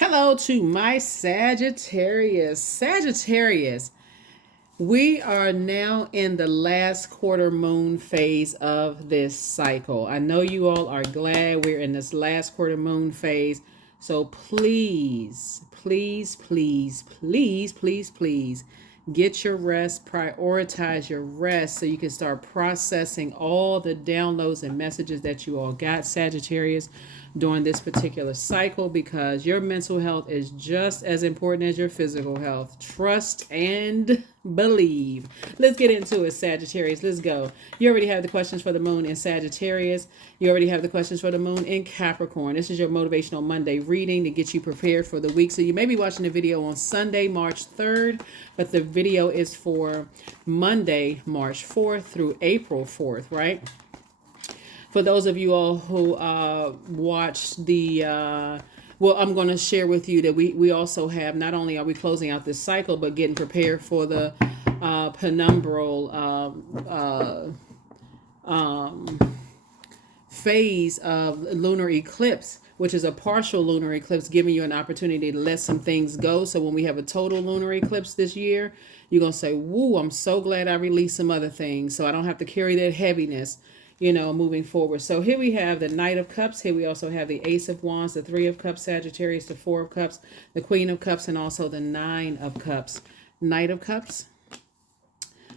Hello to my Sagittarius. Sagittarius, we are now in the last quarter moon phase of this cycle. I know you all are glad we're in this last quarter moon phase. So please, please, please, please, please, please get your rest, prioritize your rest so you can start processing all the downloads and messages that you all got, Sagittarius, during this particular cycle, because your mental health is just as important as your physical health. Trust and believe. Let's get into it, Sagittarius. Let's go. You already have the questions for the moon in Sagittarius. You already have the questions for the moon in Capricorn. This is your Motivational Monday reading to get you prepared for the week. So you may be watching the video on Sunday, March 3rd, but the video is for Monday, March 4th through April 4th, right? For those of you all who watched the well, I'm going to share with you that we also have, not only are we closing out this cycle, but getting prepared for the penumbral phase of lunar eclipse, which is a partial lunar eclipse, giving you an opportunity to let some things go. So when we have a total lunar eclipse this year, you're going to say, woo, I'm so glad I released some other things so I don't have to carry that heaviness, moving forward. So here we have the Knight of Cups. Here we also have the Ace of Wands, the Three of Cups, Sagittarius, the Four of Cups, the Queen of Cups, and also the Nine of Cups. Knight of Cups.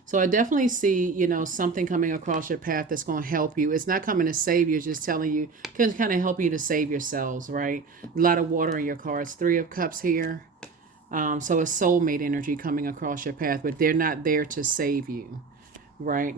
So I definitely see, something coming across your path that's going to help you. It's not coming to save you, it's just telling you, can kind of help you to save yourselves, right? A lot of water in your cards. Three of Cups here. So a soulmate energy coming across your path, but they're not there to save you, right?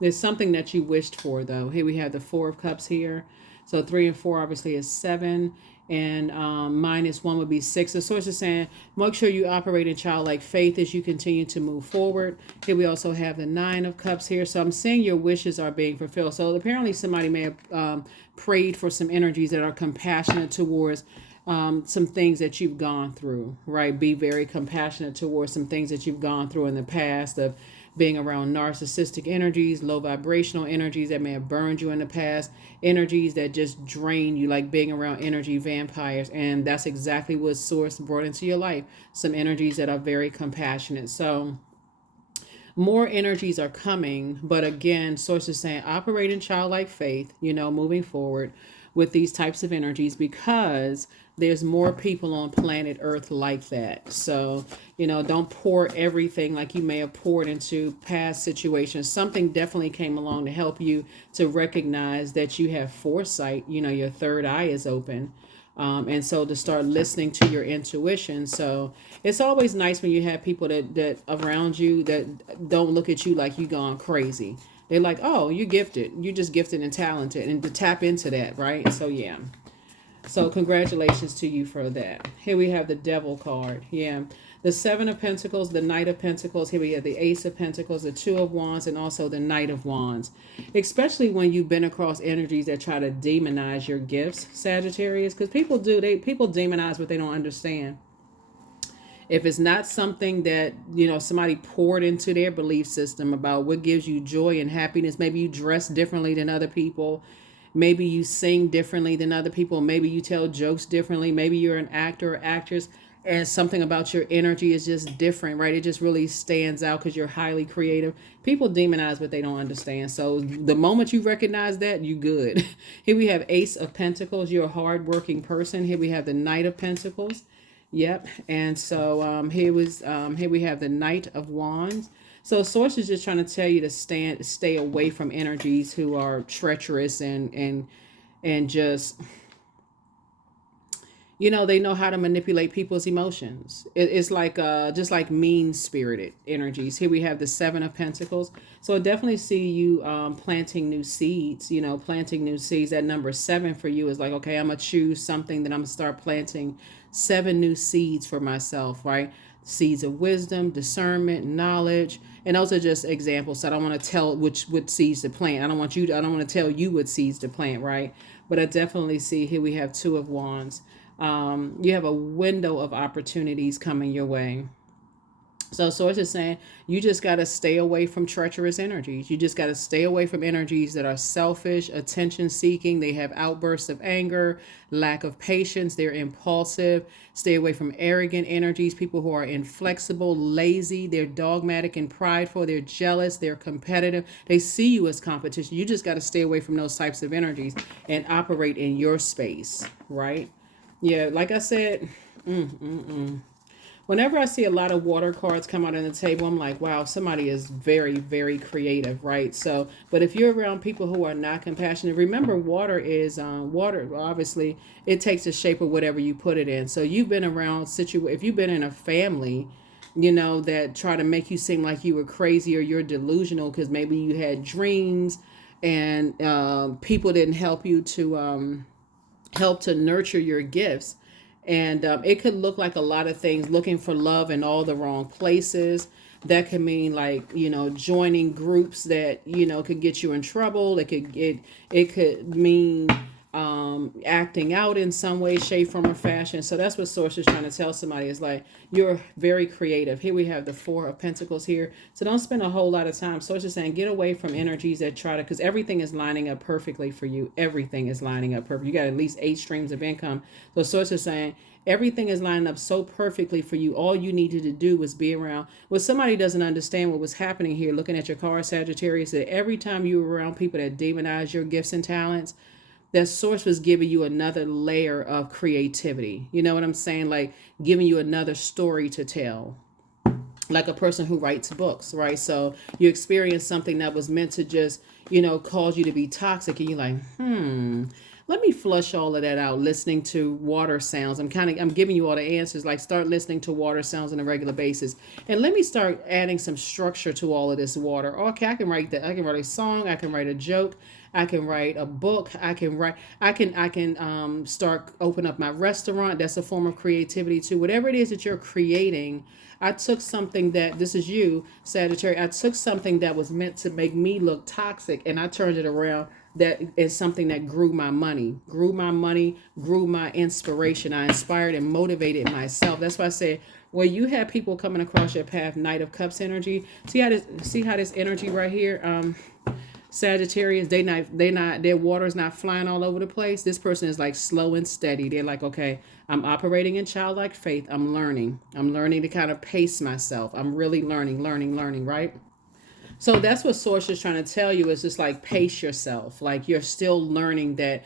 There's something that you wished for, though. Here we have the Four of Cups here. So 3 and 4 obviously is 7, and -1 would be 6. The source is saying, make sure you operate in childlike faith as you continue to move forward. Here we also have the 9 of Cups here. So I'm seeing your wishes are being fulfilled. So apparently somebody may have prayed for some energies that are compassionate towards some things that you've gone through, right? Be very compassionate towards some things that you've gone through in the past, of being around narcissistic energies, low vibrational energies that may have burned you in the past, energies that just drain you, like being around energy vampires. And that's exactly what Source brought into your life. Some energies that are very compassionate. So more energies are coming, but again, Source is saying operate in childlike faith, moving forward with these types of energies, because there's more people on planet Earth like that. So, don't pour everything like you may have poured into past situations. Something definitely came along to help you to recognize that you have foresight. Your third eye is open. And so to start listening to your intuition. So it's always nice when you have people that around you that don't look at you like you gone crazy. They're like, oh, you're gifted. You're just gifted and talented. And to tap into that, right? So, yeah. So congratulations to you for that. Here we have the Devil card. Yeah. The Seven of Pentacles, the Knight of Pentacles. Here we have the Ace of Pentacles, the Two of Wands, and also the Knight of Wands. Especially when you've been across energies that try to demonize your gifts, Sagittarius. Because people demonize what they don't understand. If it's not something that, somebody poured into their belief system about what gives you joy and happiness, maybe you dress differently than other people. Maybe you sing differently than other people. Maybe you tell jokes differently. Maybe you're an actor or actress and something about your energy is just different, right? It just really stands out because you're highly creative. People demonize what they don't understand. So the moment you recognize that, you good. Here we have Ace of Pentacles. You're a hardworking person. Here we have the Knight of Pentacles. Yep. And so here we have the Knight of Wands. So Source is just trying to tell you to stay away from energies who are treacherous and just, they know how to manipulate people's emotions. It's like just like mean-spirited energies. Here we have the Seven of Pentacles. So I definitely see you planting new seeds, planting new seeds. That number 7 for you is like, okay, I'm going to choose something that I'm going to start planting 7 new seeds for myself, right? Seeds of wisdom, discernment, knowledge. And those are just examples. So I don't want to tell which seeds to plant. I don't want to tell you what seeds to plant, right? But I definitely see here we have Two of Wands. You have a window of opportunities coming your way. So Source is saying you just got to stay away from treacherous energies. You just got to stay away from energies that are selfish, attention seeking. They have outbursts of anger, lack of patience. They're impulsive. Stay away from arrogant energies, people who are inflexible, lazy. They're dogmatic and prideful. They're jealous. They're competitive. They see you as competition. You just got to stay away from those types of energies and operate in your space, right? Yeah, like I said, whenever I see a lot of water cards come out on the table, I'm like, wow, somebody is very, very creative, right? So, but if you're around people who are not compassionate, remember water is water. Obviously, it takes the shape of whatever you put it in. So you've been around if you've been in a family, that try to make you seem like you were crazy or you're delusional because maybe you had dreams and people didn't help you to help to nurture your gifts. And it could look like a lot of things, looking for love in all the wrong places. That could mean like, joining groups that, could get you in trouble. It could mean acting out in some way, shape, form, or fashion. So that's what Source is trying to tell somebody is like, you're very creative. Here we have the Four of Pentacles here. So don't spend a whole lot of time. Source is saying, get away from energies that try to, because everything is lining up perfectly for you. Everything is lining up perfect. You got at least 8 streams of income. So Source is saying, everything is lining up so perfectly for you. All you needed to do was be around. Well, somebody doesn't understand what was happening here, looking at your card, Sagittarius, that every time you were around people that demonize your gifts and talents, that Source was giving you another layer of creativity. You know what I'm saying? Like giving you another story to tell. Like a person who writes books, right? So you experience something that was meant to just, cause you to be toxic. And you're like, let me flush all of that out listening to water sounds. I'm giving you all the answers. Like start listening to water sounds on a regular basis. And let me start adding some structure to all of this water. Okay, I can write that. I can write a song. I can write a joke. I can write a book. I can start open up my restaurant. That's a form of creativity too. Whatever it is that you're creating, I took something that, this is you, Sagittarius. I took something that was meant to make me look toxic and I turned it around. That is something that grew my money, grew my inspiration. I inspired and motivated myself. That's why I say, when you have people coming across your path, Knight of Cups energy, see how this energy right here, Sagittarius, their water's not flying all over the place. This person is like slow and steady. They're like, okay, I'm operating in childlike faith. I'm learning to kind of pace myself. I'm really learning, right? So that's what Source is trying to tell you, is just like pace yourself. Like you're still learning that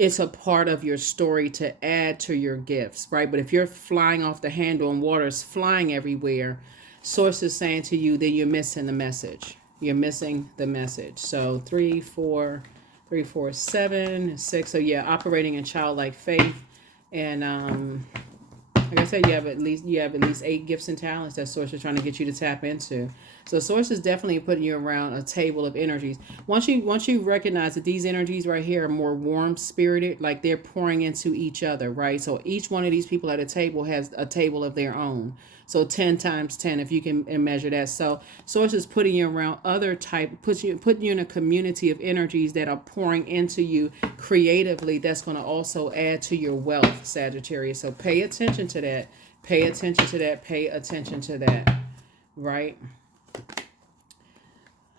it's a part of your story to add to your gifts, right? But if you're flying off the handle and water's flying everywhere, Source is saying to you that you're missing the message. You're missing the message. So 3, 4, 3, 4, 7, 6. So yeah, operating in childlike faith. And like I said, you have at least 8 gifts and talents that Source is trying to get you to tap into. So Source is definitely putting you around a table of energies. Once you recognize that these energies right here are more warm spirited, like they're pouring into each other, right? So each one of these people at a table has a table of their own. So 10 times 10, if you can measure that. So Source is putting you around putting you in a community of energies that are pouring into you creatively. That's going to also add to your wealth, Sagittarius. So pay attention to that. Pay attention to that. Pay attention to that. Right?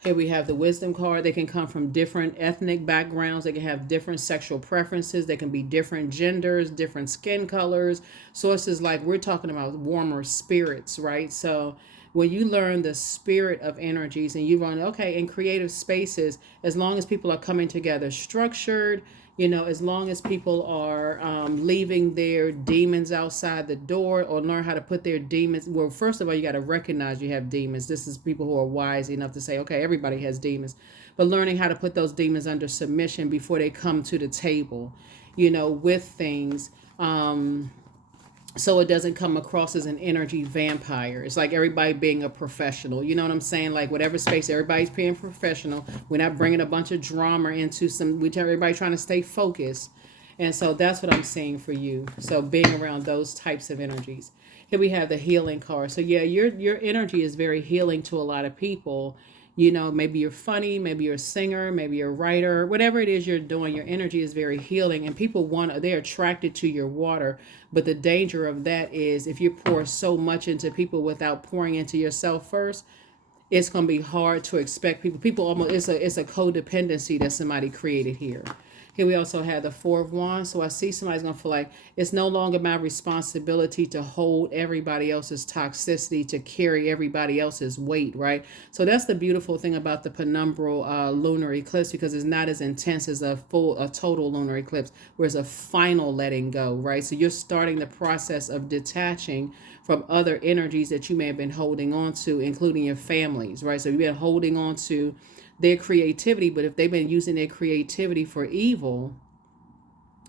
Here we have the wisdom card. They can come from different ethnic backgrounds. They can have different sexual preferences. They can be different genders, different skin colors. Sources like we're talking about warmer spirits, right? So when you learn the spirit of energies and you run, okay, in creative spaces, as long as people are coming together structured, as long as people are leaving their demons outside the door or learn how to put their demons. Well, first of all, you got to recognize you have demons. This is people who are wise enough to say, okay, everybody has demons. But learning how to put those demons under submission before they come to the table, with things. So it doesn't come across as an energy vampire. It's like everybody being a professional. You know what I'm saying? Like whatever space, everybody's being professional. We're not bringing a bunch of drama into everybody trying to stay focused. And so that's what I'm saying for you. So being around those types of energies. Here we have the healing card. So yeah, your energy is very healing to a lot of people. You know, maybe you're funny, maybe you're a singer, maybe you're a writer, whatever it is you're doing, your energy is very healing, and people they're attracted to your water. But the danger of that is if you pour so much into people without pouring into yourself first, it's going to be hard to expect people almost, it's a codependency that somebody created here. Here we also have the Four of Wands. So I see somebody's going to feel like it's no longer my responsibility to hold everybody else's toxicity, to carry everybody else's weight, right? So that's the beautiful thing about the penumbral lunar eclipse, because it's not as intense as a total lunar eclipse, where it's a final letting go, right? So you're starting the process of detaching from other energies that you may have been holding on to, including your families, right? So you've been holding on to their creativity, but if they've been using their creativity for evil,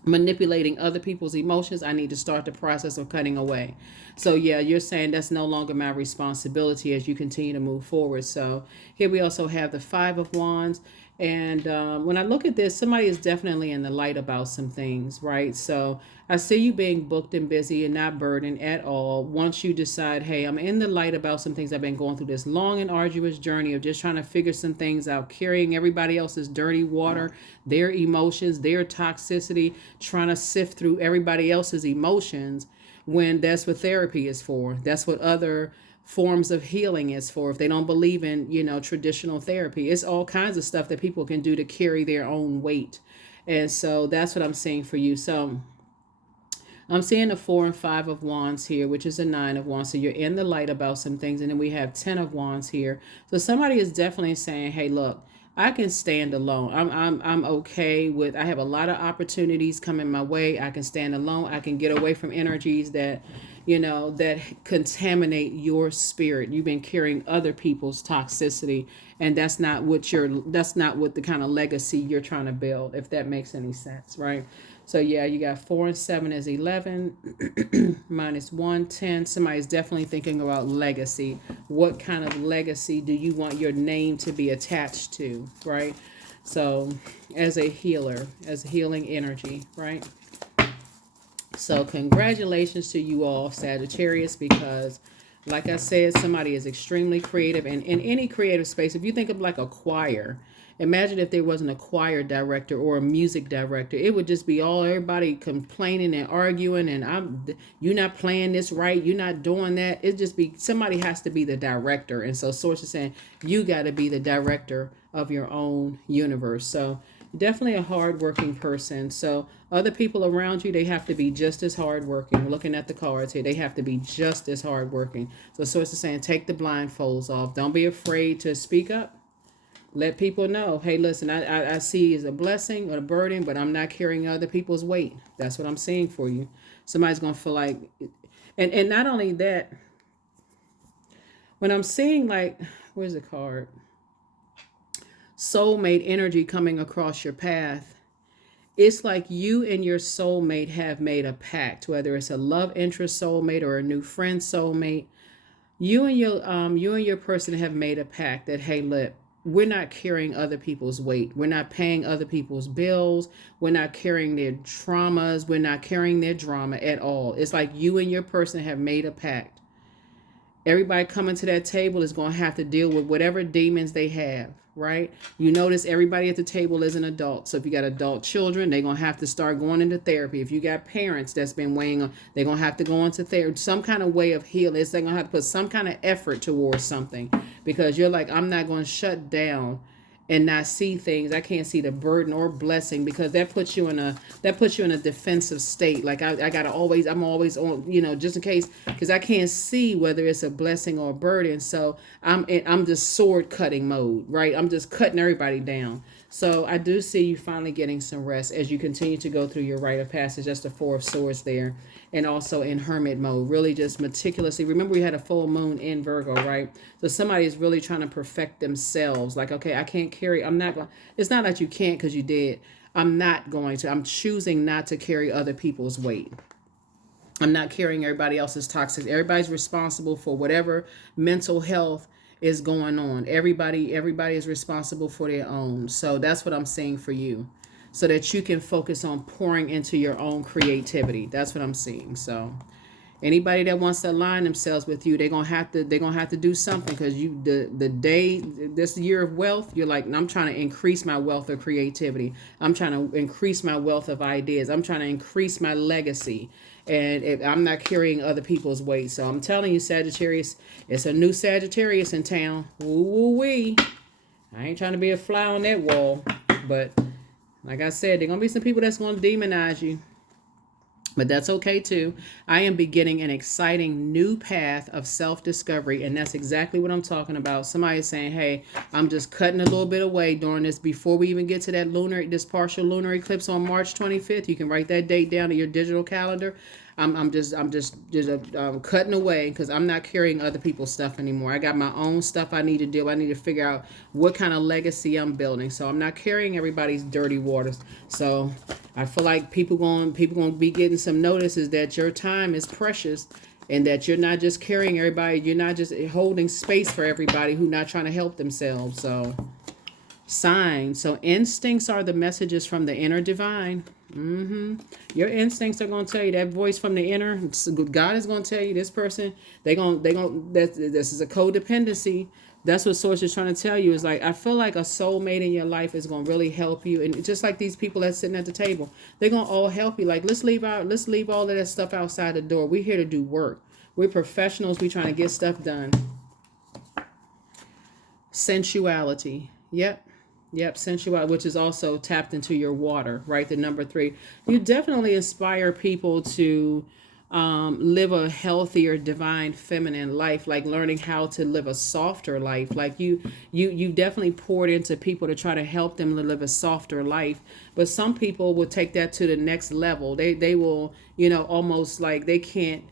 manipulating other people's emotions, I need to start the process of cutting away. So yeah, you're saying that's no longer my responsibility as you continue to move forward. So here we also have the Five of Wands. And when I look at this, somebody is definitely in the light about some things, right? So I see you being booked and busy and not burdened at all. Once you decide, hey, I'm in the light about some things, I've been going through this long and arduous journey of just trying to figure some things out, carrying everybody else's dirty water, their emotions, their toxicity, trying to sift through everybody else's emotions, when that's what therapy is for. That's what other forms of healing is for. If they don't believe in, traditional therapy, it's all kinds of stuff that people can do to carry their own weight. And so that's what I'm saying for you. So I'm seeing the Four and Five of Wands here, which is a Nine of Wands. So you're in the light about some things. And then we have 10 of Wands here. So somebody is definitely saying, hey, look, I can stand alone. I'm okay with, I have a lot of opportunities coming my way. I can stand alone. I can get away from energies that, that contaminate your spirit. You've been carrying other people's toxicity, and that's not what the kind of legacy you're trying to build, if that makes any sense, right? So yeah, you got 4 and 7 is 11, minus 1, 10. Somebody's definitely thinking about legacy. What kind of legacy do you want your name to be attached to, right? So as a healer, as healing energy, right? So congratulations to you all, Sagittarius, because like I said, somebody is extremely creative. And in any creative space, if you think of like a choir, imagine if there wasn't a choir director or a music director. It would just be everybody complaining and arguing, and you're not playing this right, you're not doing that. It just be, somebody has to be the director. And so Source is saying you got to be the director of your own universe. So definitely a hardworking person. So other people around you, they have to be just as hardworking. Looking at the cards here, they have to be just as hardworking. So Source is saying take the blindfolds off. Don't be afraid to speak up. Let people know, hey, listen, I see as a blessing or a burden, but I'm not carrying other people's weight. That's what I'm saying for you. Somebody's going to feel like, and not only that, when I'm seeing like, where's the card? Soulmate energy coming across your path. It's like you and your soulmate have made a pact, whether it's a love interest soulmate or a new friend soulmate. You and your person have made a pact that, hey, look, we're not carrying other people's weight. We're not paying other people's bills. We're not carrying their traumas. We're not carrying their drama at all. It's like you and your person have made a pact. Everybody coming to that table is going to have to deal with whatever demons they have, right? You notice everybody at the table is an adult. So if you got adult children, they're going to have to start going into therapy. If you got parents that's been weighing on, they're going to have to go into therapy, some kind of way of healing. They're going to have to put some kind of effort towards something, because you're like, I'm not going to shut down and not see things. I can't see the burden or blessing, because that puts you in a defensive state. Like I'm always on, just in case, because I can't see whether it's a blessing or a burden. So I'm just sword cutting mode, right? I'm just cutting everybody down. So I do see you finally getting some rest as you continue to go through your rite of passage. That's the Four of Swords there. And also in hermit mode, really just meticulously. Remember, we had a full moon in Virgo, right? So somebody is really trying to perfect themselves. Like, okay, I can't carry, I'm not going, it's not that you can't because you did. I'm choosing not to carry other people's weight. I'm not carrying everybody else's toxic. Everybody's responsible for whatever mental health is going on. Everybody is responsible for their own. So that's what I'm saying for you, so that you can focus on pouring into your own creativity. That's what I'm seeing. So Anybody that wants to align themselves with you, they're gonna have to do something, because the day this year of wealth, you're like, I'm trying to increase my wealth of creativity. I'm trying to increase my wealth of ideas. I'm trying to increase my legacy. And if I'm not carrying other people's weight. So I'm telling you, Sagittarius, it's a new Sagittarius in town. Woo woo wee. I ain't trying to be a fly on that wall. But like I said, there gonna be some people that's gonna demonize you. But that's okay too. I am beginning an exciting new path of self-discovery, and that's exactly what I'm talking about. Somebody is saying, "Hey, I'm just cutting a little bit away during this before we even get to this partial lunar eclipse on March 25th." You can write that date down in your digital calendar. I'm just cutting away, because I'm not carrying other people's stuff anymore. I got my own stuff I need to do. I need to figure out what kind of legacy I'm building. So I'm not carrying everybody's dirty waters. So I feel like people going to be getting some notices that your time is precious, and that you're not just carrying everybody. You're not just holding space for everybody who not trying to help themselves. So signs. So instincts are the messages from the inner divine. Your instincts are going to tell you, that voice from the inner. God is going to tell you, this person, this is a codependency. That's what source is trying to tell you. Is like, I feel like a soulmate in your life is going to really help you. And just like these people that's sitting at the table, they're going to all help you. Like, let's leave all of that stuff outside the door. We're here to do work. We're professionals. We're trying to get stuff done. Sensuality. Yep, sensuality, which is also tapped into your water, right? The number 3. You definitely inspire people to live a healthier, divine, feminine life, like learning how to live a softer life. Like you definitely poured into people to try to help them to live a softer life. But some people will take that to the next level. They will, almost like they can't.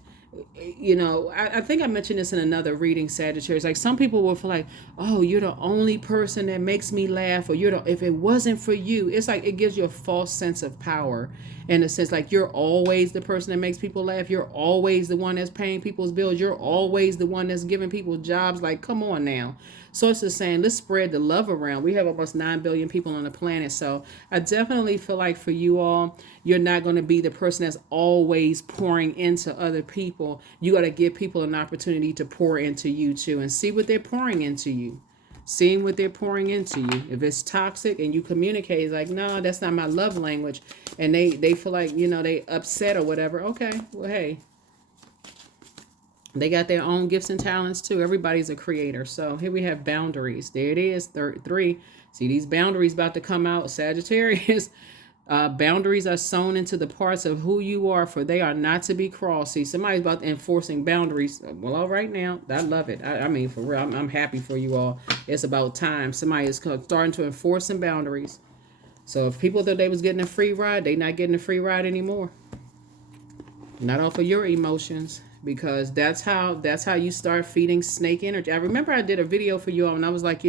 I think I mentioned this in another reading, Sagittarius. Like, some people will feel like, oh, you're the only person that makes me laugh, or if it wasn't for you, it's like it gives you a false sense of power, in a sense, like you're always the person that makes people laugh. You're always the one that's paying people's bills. You're always the one that's giving people jobs. Like, come on now. So it's just saying, let's spread the love around. We have almost 9 billion people on the planet. So I definitely feel like for you all, you're not going to be the person that's always pouring into other people. You got to give people an opportunity to pour into you too, and see what they're pouring into you. Seeing what they're pouring into you. If it's toxic and you communicate, it's like, no, that's not my love language. And they feel like, they upset or whatever. Okay, well, hey, they got their own gifts and talents too. Everybody's a creator. So here we have boundaries. There it is, 3. See, these boundaries about to come out, Sagittarius. Boundaries are sewn into the parts of who you are, for they are not to be crossed. See, somebody's about to enforcing boundaries. Well, all right now, I love it. I mean, for real, I'm happy for you all. It's about time. Somebody is starting to enforce some boundaries. So if people thought they was getting a free ride, they not getting a free ride anymore. Not off of your emotions, because that's how you start feeding snake energy. I remember I did a video for you all, and I was like,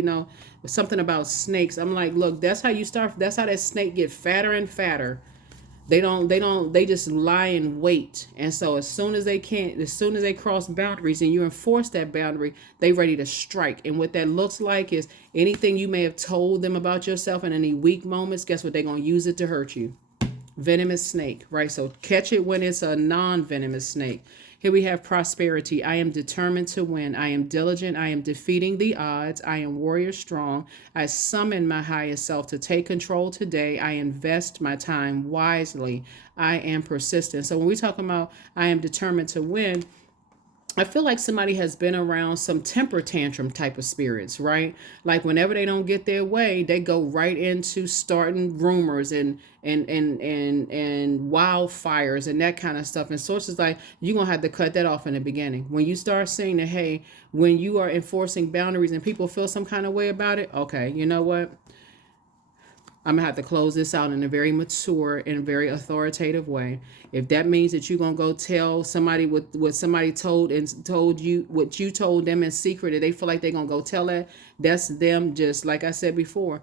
something about snakes. I'm like, look, that's how that snake get fatter and fatter. They just lie in wait. And so as soon as they cross boundaries and you enforce that boundary, they ready to strike. And what that looks like is anything you may have told them about yourself in any weak moments, guess what? They're going to use it to hurt you. Venomous snake, right? So catch it when it's a non-venomous snake. Here we have prosperity. I am determined to win. I am diligent. I am defeating the odds. I am warrior strong. I summon my highest self to take control today. I invest my time wisely. I am persistent. So when we talk about I am determined to win, I feel like somebody has been around some temper tantrum type of spirits, right? Like whenever they don't get their way, they go right into starting rumors and wildfires and that kind of stuff. And sources like, you're gonna have to cut that off in the beginning. When you start seeing that, hey, when you are enforcing boundaries and people feel some kind of way about it, okay, you know what? I'm going to have to close this out in a very mature and very authoritative way. If that means that you're going to go tell somebody what somebody told you, what you told them in secret, and they feel like they're going to go tell that, that's them. Just like I said before,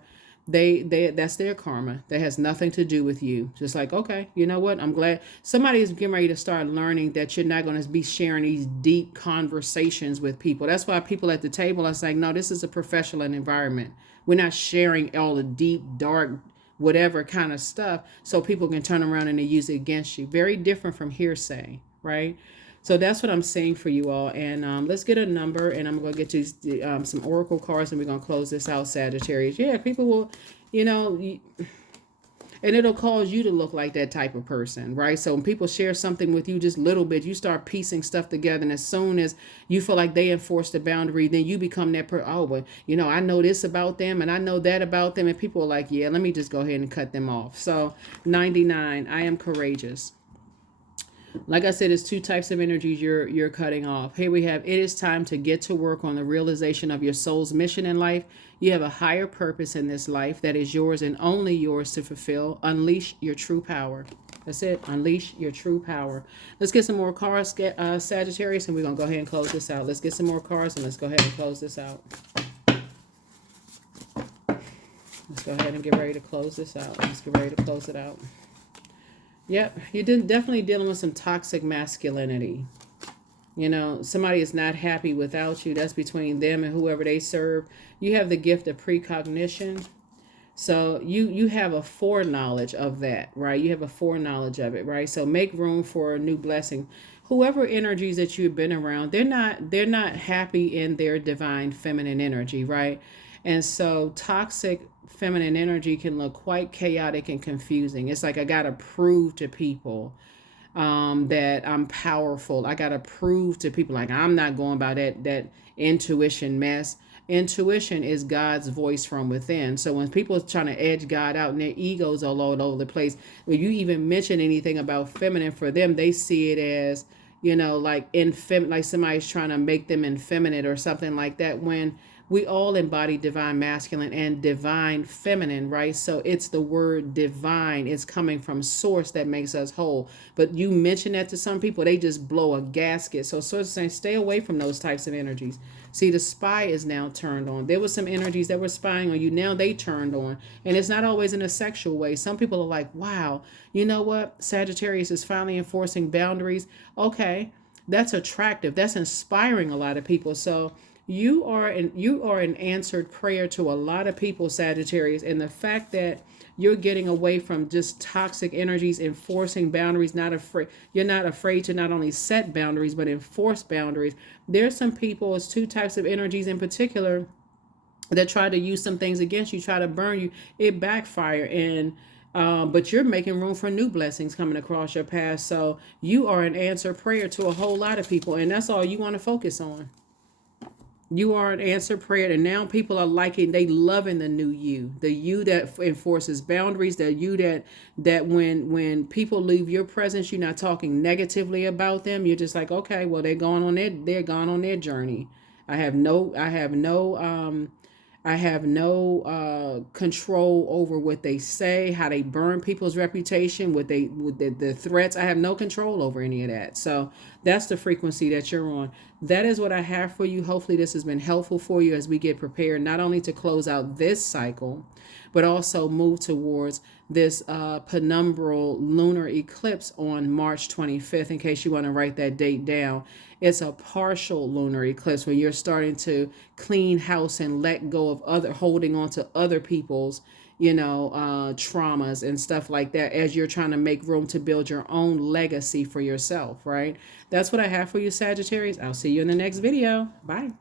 that's their karma. That has nothing to do with you. Just like, okay, you know what? I'm glad somebody is getting ready to start learning that you're not going to be sharing these deep conversations with people. That's why people at the table are saying, no, this is a professional environment. We're not sharing all the deep, dark, whatever kind of stuff, so people can turn around and they use it against you. Very different from hearsay, right? So that's what I'm saying for you all. And let's get a number, and I'm going to get you some oracle cards, and we're going to close this out, Sagittarius. Yeah, people will, you know, and it'll cause you to look like that type of person, right? So when people share something with you just a little bit, you start piecing stuff together, and as soon as you feel like they enforce the boundary, then you become that person. Oh, well, you know, I know this about them and I know that about them, and people are like, yeah, let me just go ahead and cut them off. So 99, I am courageous. Like I said, it's two types of energies you're cutting off. Here we have, it is time to get to work on the realization of your soul's mission in life. You have a higher purpose in this life that is yours and only yours to fulfill. Unleash your true power. That's it. Unleash your true power. Let's get some more cards, Sagittarius, and we're going to go ahead and close this out. Let's get some more cards, and let's go ahead and close this out. Let's go ahead and get ready to close this out. Let's get ready to close it out. Yep, you're definitely dealing with some toxic masculinity. You know, somebody is not happy without you. That's between them and whoever they serve. You have the gift of precognition. So you have a foreknowledge of that, right? You have a foreknowledge of it, right? So make room for a new blessing. Whoever energies that you've been around, they're not happy in their divine feminine energy, right? And so toxic feminine energy can look quite chaotic and confusing. It's like I gotta prove to people that I'm powerful. I gotta prove to people like I'm not going by that intuition mess. Intuition is God's voice from within. So when people are trying to edge God out and their egos are all over the place, when you even mention anything about feminine, for them, they see it as, you know, like like somebody's trying to make them effeminate or something like that, when we all embody divine masculine and divine feminine, right? So it's the word divine. It's coming from source that makes us whole. But you mention that to some people, they just blow a gasket. So source is saying, stay away from those types of energies. See, the spy is now turned on. There were some energies that were spying on you. Now they turned on. And it's not always in a sexual way. Some people are like, wow, you know what? Sagittarius is finally enforcing boundaries. Okay, that's attractive. That's inspiring a lot of people. So you are an answered prayer to a lot of people, Sagittarius, and the fact that you're getting away from just toxic energies, enforcing boundaries, you're not afraid to not only set boundaries but enforce boundaries. There's some people, it's two types of energies in particular that try to use some things against you, try to burn you. It backfire, and but you're making room for new blessings coming across your path. So you are an answered prayer to a whole lot of people, and that's all you want to focus on. You are an answered prayer, and now people are liking, they loving the new you, the you that enforces boundaries, the you that when people leave your presence, you're not talking negatively about them. You're just like, okay, well, they're gone on their journey. I have no control over what they say, how they burn people's reputation, with the threats. I have no control over any of that. So that's the frequency that you're on. That is what I have for you. Hopefully this has been helpful for you as we get prepared, not only to close out this cycle, but also move towards this penumbral lunar eclipse on March 25th, in case you want to write that date down. It's a partial lunar eclipse when you're starting to clean house and let go of holding on to other people's, traumas and stuff like that, as you're trying to make room to build your own legacy for yourself, right? That's what I have for you, Sagittarius. I'll see you in the next video. Bye.